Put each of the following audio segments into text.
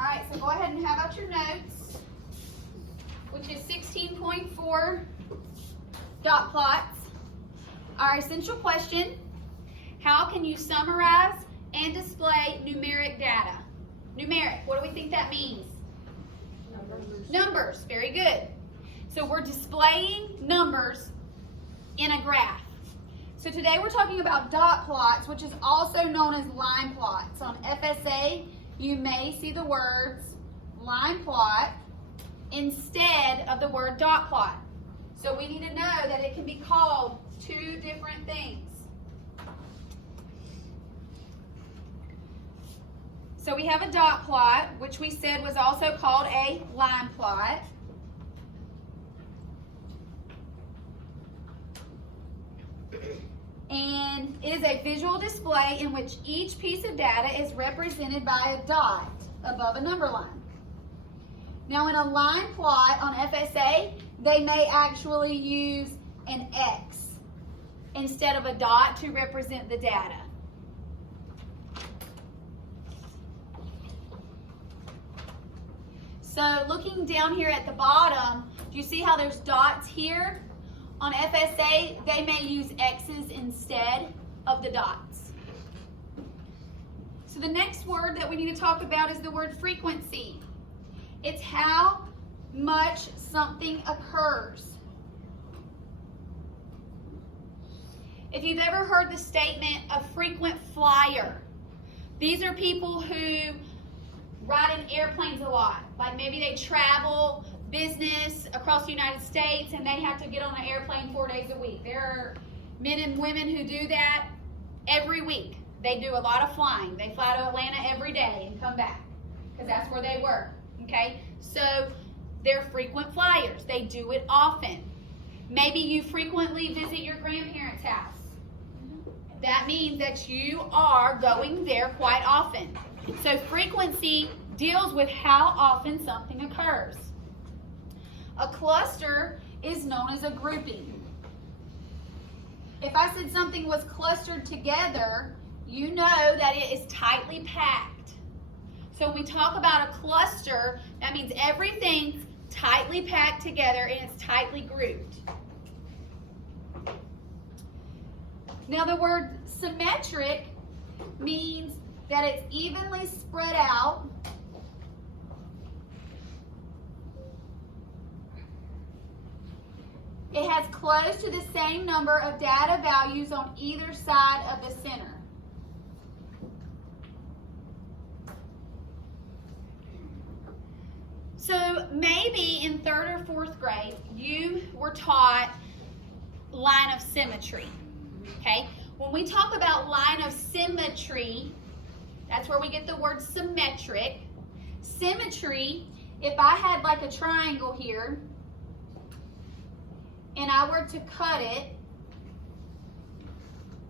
All right, so go ahead and have out your notes, which is 16.4 dot plots. Our essential question: how can you summarize and display numeric data? Numeric, what do we think that means? Numbers, very good. So we're displaying numbers in a graph. So today we're talking about dot plots, which is also known as line plots. On FSA, you may see the words line plot instead of the word dot plot. So we need to know that it can be called two different things. So we have a dot plot, which we said was also called a line plot. And it is a visual display in which each piece of data is represented by a dot above a number line. Now in a line plot on FSA, they may actually use an X instead of a dot to represent the data. So looking down here at the bottom, do you see how there's dots here? On FSA, they may use X's instead of the dots. So the next word that we need to talk about is the word frequency. It's how much something occurs. If you've ever heard the statement a frequent flyer, these are people who ride in airplanes a lot. Like maybe they travel business across the United States and they have to get on an airplane 4 days a week. There are men and women who do that every week. They do a lot of flying. They fly to Atlanta every day and come back because that's where they work. Okay, so they're frequent flyers. They do it often. Maybe you frequently visit your grandparents' house. That means that you are going there quite often. So frequency deals with how often something occurs. A cluster is known as a grouping. If I said something was clustered together, you know that it is tightly packed. So when we talk about a cluster, that means everything's tightly packed together and it's tightly grouped. Now the word symmetric means that it's evenly spread out It has close to the same number of data values on either side of the center. So maybe in 3rd or 4th grade, you were taught line of symmetry, okay? When we talk about line of symmetry, that's where we get the word symmetric. Symmetry, if I had like a triangle here, and I were to cut it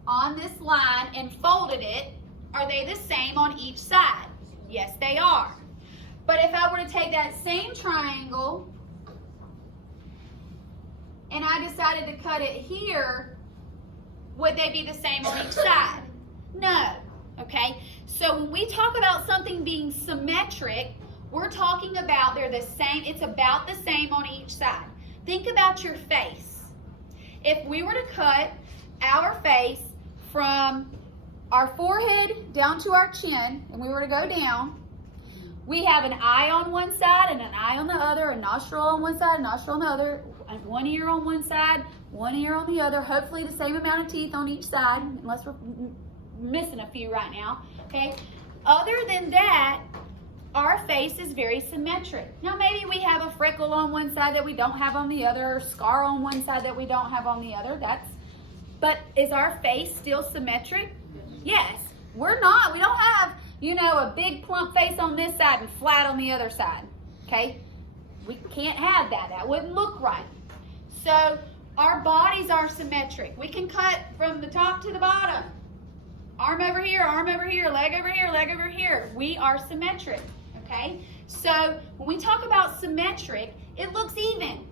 on this line and folded it, are they the same on each side? Yes, they are. But if I were to take that same triangle and I decided to cut it here, would they be the same on each side? No, okay? So when we talk about something being symmetric, we're talking about they're the same, it's about the same on each side. Think about your face. If we were to cut our face from our forehead down to our chin, and we were to go down, we have an eye on one side and an eye on the other, a nostril on one side, a nostril on the other, and one ear on one side, one ear on the other, hopefully the same amount of teeth on each side, unless we're missing a few right now, okay? Other than that, our face is very symmetric. Now maybe we have a freckle on one side that we don't have on the other, or scar on one side that we don't have on the other. But is our face still symmetric? Yes. We're not. We don't have, a big plump face on this side and flat on the other side. Okay? We can't have that. That wouldn't look right. So our bodies are symmetric. We can cut from the top to the bottom. Arm over here, leg over here, leg over here. We are symmetric. Okay? So when we talk about symmetric, it looks even.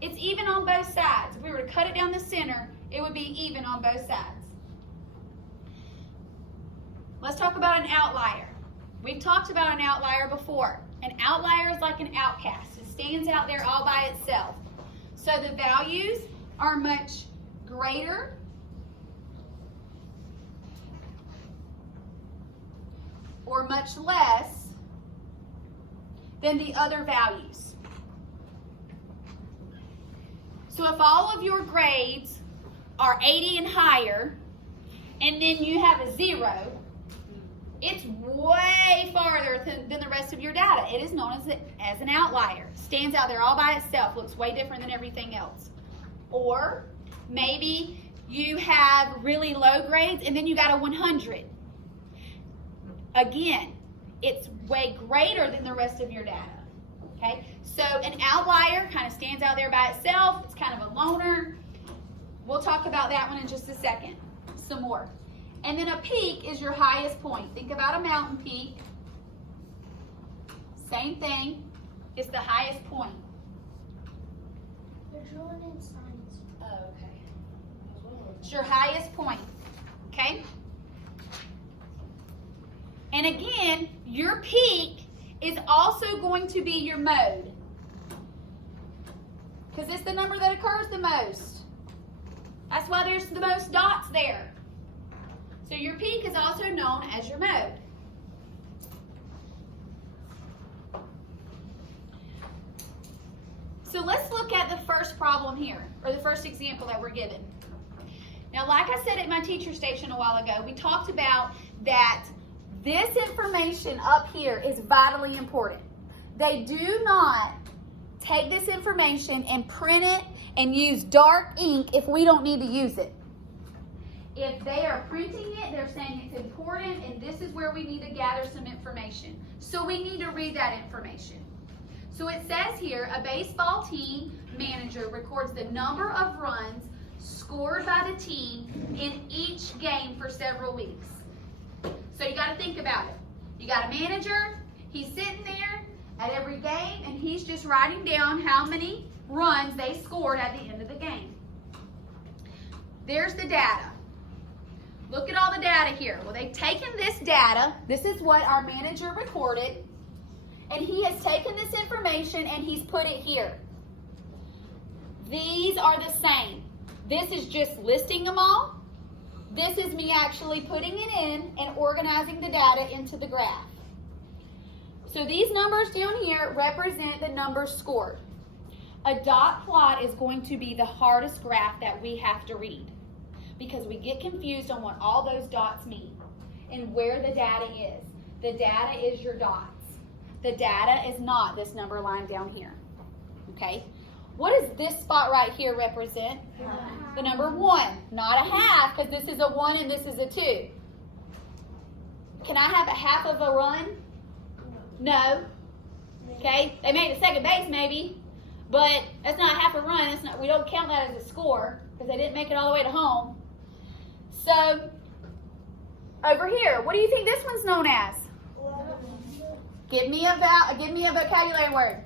It's even on both sides. If we were to cut it down the center, it would be even on both sides. Let's talk about an outlier. We've talked about an outlier before. An outlier is like an outcast. It stands out there all by itself. So the values are much greater or much less than the other values. So if all of your grades are 80 and higher, and then you have a 0, it's way farther than the rest of your data. It is known as an outlier. Stands out there all by itself, looks way different than everything else. Or maybe you have really low grades and then you got a 100. Again, it's way greater than the rest of your data. Okay, so an outlier kind of stands out there by itself. It's kind of a loner. We'll talk about that one in just a second. Some more. And then a peak is your highest point. Think about a mountain peak. Same thing. It's the highest point. They're drawing in signs. Oh, okay. It's your highest point. Okay? And again, your peak is also going to be your mode. Because it's the number that occurs the most. That's why there's the most dots there. So your peak is also known as your mode. So let's look at the first problem here, or the first example that we're given. Now, like I said at my teacher station a while ago, we talked about that this information up here is vitally important. They do not take this information and print it and use dark ink if we don't need to use it. If they are printing it, they're saying it's important and this is where we need to gather some information. So we need to read that information. So it says here, a baseball team manager records the number of runs scored by the team in each game for several weeks. So you got to think about it. You got a manager, he's sitting there at every game and he's just writing down how many runs they scored at the end of the game. There's the data. Look at all the data here. Well, they've taken this data. This is what our manager recorded. And he has taken this information and he's put it here. These are the same. This is just listing them all. This is me actually putting it in and organizing the data into the graph. So these numbers down here represent the numbers scored. A dot plot is going to be the hardest graph that we have to read because we get confused on what all those dots mean and where the data is. The data is your dots. The data is not this number line down here. Okay? What does this spot right here represent? The number 1, not a half, because this is a 1 and this is a 2. Can I have a half of a run? No. Okay? They made it second base maybe, but that's not half a run. That's not. We don't count that as a score because they didn't make it all the way to home. So, over here, what do you think this one's known as? Give me a vocabulary word.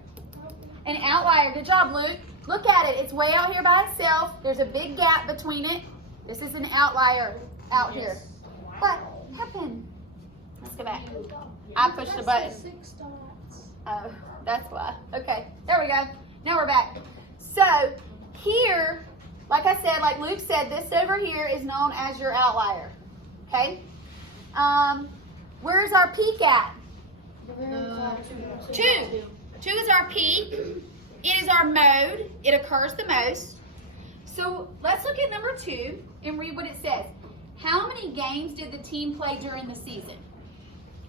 An outlier. Good job, Luke. Look at it. It's way out here by itself. There's a big gap between it. This is an outlier out here. What happened? Let's go back. I pushed the button. 6 dots. Oh, that's why. Okay, there we go. Now we're back. So here, like I said, like Luke said, this over here is known as your outlier. Okay? Where's our peak at? 2. 2 is our peak. It is our mode. It occurs the most. So let's look at number 2 and read what it says. How many games did the team play during the season?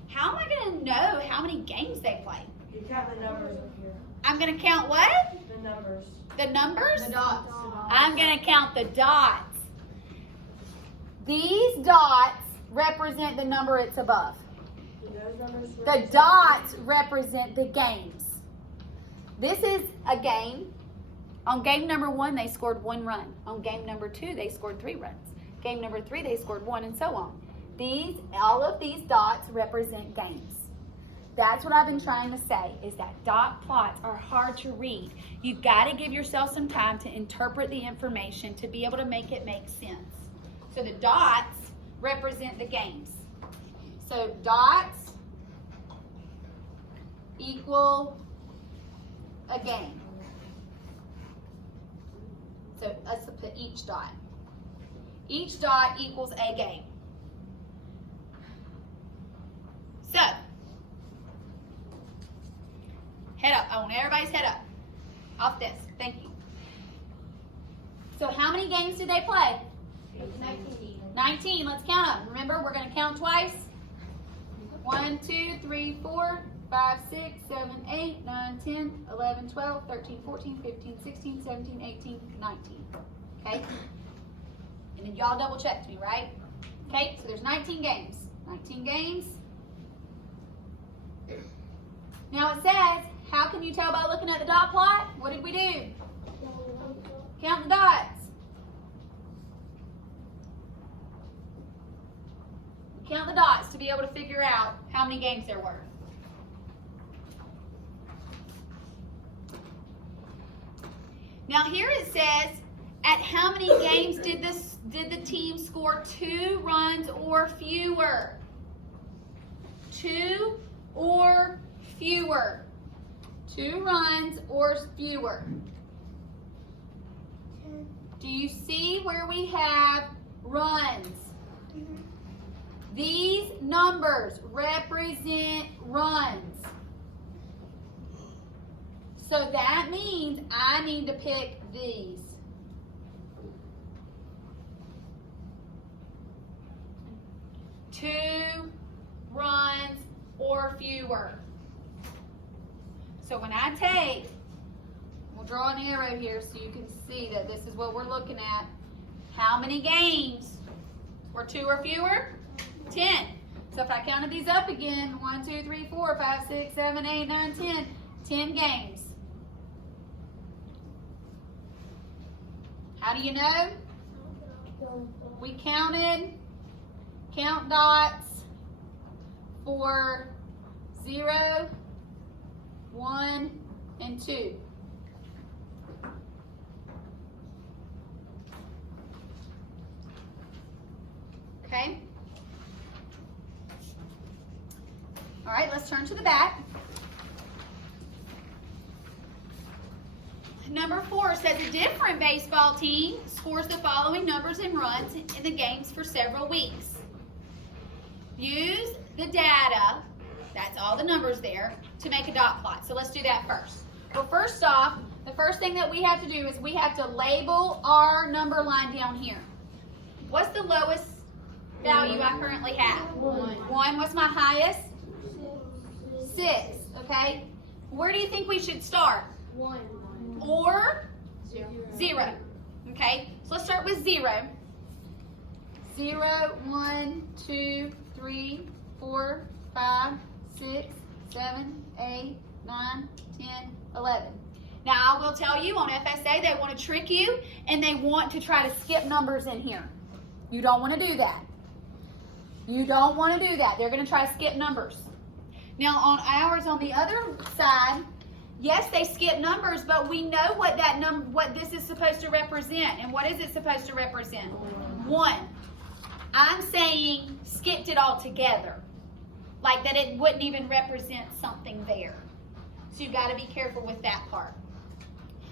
How am I going to know how many games they played? You count the numbers up here. I'm going to count what? The numbers. The numbers? The dots. I'm going to count the dots. These dots represent the number it's above. Those numbers The dots represent the games. This is a game. On game number 1, they scored 1 run. On game number 2, they scored 3 runs. Game number 3, they scored 1, and so on. All of these dots represent games. That's what I've been trying to say, is that dot plots are hard to read. You've got to give yourself some time to interpret the information to be able to make it make sense. So the dots represent the games. So dots equal a game. So let's put each dot. Each dot equals a game. So, head up. I want everybody's head up. Off this. Thank you. So how many games did they play? 19. Let's count them. Remember, we're going to count twice. 1, 2, 3, 4, 5, 6, 7, 8, 9, 10, 11, 12, 13, 14, 15, 16, 17, 18, 19. Okay? And then y'all double checked me, right? Okay, so there's 19 games. 19 games. Now it says, how can you tell by looking at the dot plot? What did we do? Count the dots. Count the dots to be able to figure out how many games there were. Now here it says, at how many games did the team score 2 runs or fewer? 2 or fewer. 2 runs or fewer. Do you see where we have runs? These numbers represent runs. So that means I need to pick these. Two runs or fewer. So when I take, we'll draw an arrow here so you can see that this is what we're looking at. How many games were 2 or fewer? 10. So if I counted these up again, 1, 2, 3, 4, 5, 6, 7, 8, 9, 10. 10 games. How do you know? We counted count dots for 0, 1, and 2. Okay? All right, let's turn to the back. Number 4 says a different baseball team scores the following numbers and runs in the games for several weeks. Use the data, that's all the numbers there, to make a dot plot. So let's do that first. Well, first off, the first thing that we have to do is we have to label our number line down here. What's the lowest value I currently have? 1. What's my highest? 6. Okay. Where do you think we should start? 1. Or 0. Okay. So let's start with 0. 0, 1, 2, 3, 4, 5, 6, 7, 8, 9, 10, 11. Now I will tell you on FSA they want to trick you and they want to try to skip numbers in here. You don't want to do that. You don't want to do that. They're going to try to skip numbers. Now on ours on the other side, yes, they skip numbers, but we know what what this is supposed to represent. And what is it supposed to represent? 1. I'm saying skipped it all together. Like that it wouldn't even represent something there. So you've got to be careful with that part.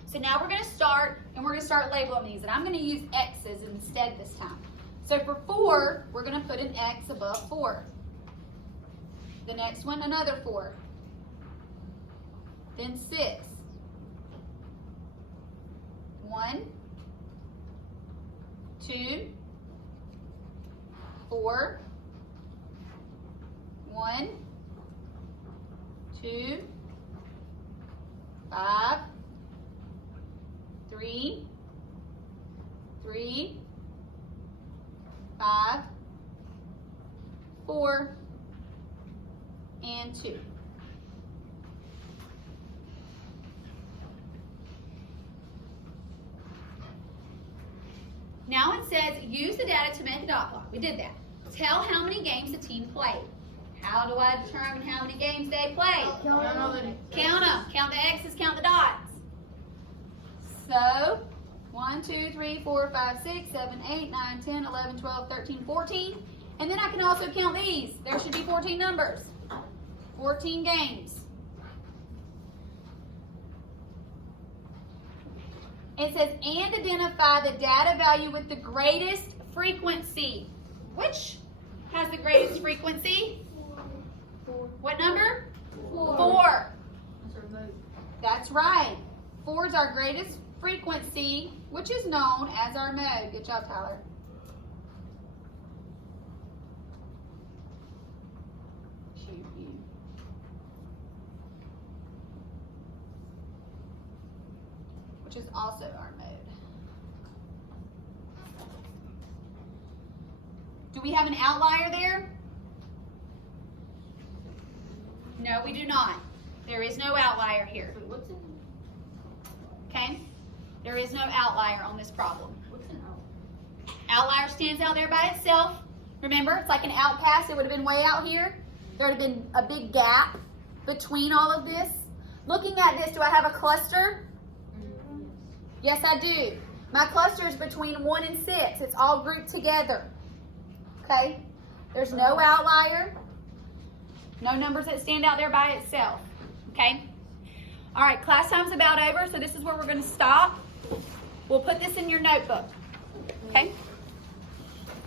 So now we're going to start, and we're going to start labeling these. And I'm going to use X's instead this time. So for 4, we're going to put an X above 4. The next one, another 4. Then 6. 1, 2, 4, 1, 2, 5, 3, 3, 5, 4, and 2. Now it says, use the data to make a dot plot. We did that. Tell how many games the team played. How do I determine how many games they played? Count them. Count the X's, count the dots. So, 1, 2, 3, 4, 5, 6, 7, 8, 9, 10, 11, 12, 13, 14. And then I can also count these. There should be 14 numbers. 14 games. It says, and identify the data value with the greatest frequency. Which has the greatest frequency? 4. What number? 4. 4. That's our mode. That's right. 4 is our greatest frequency, which is known as our mode. Good job, Tyler. Shoot you. Which is also our mode. Do we have an outlier there? No, we do not. There is no outlier here. Wait, what's an Okay? There is no outlier on this problem. what's an out? Outlier stands out there by itself. Remember, it's like an outcast. It would have been way out here. There would have been a big gap between all of this. Looking at this, do I have a cluster? Yes, I do. My cluster is between 1 and 6. It's all grouped together. Okay? There's no outlier. No numbers that stand out there by itself. Okay? All right, class time's about over, so this is where we're going to stop. We'll put this in your notebook. Okay?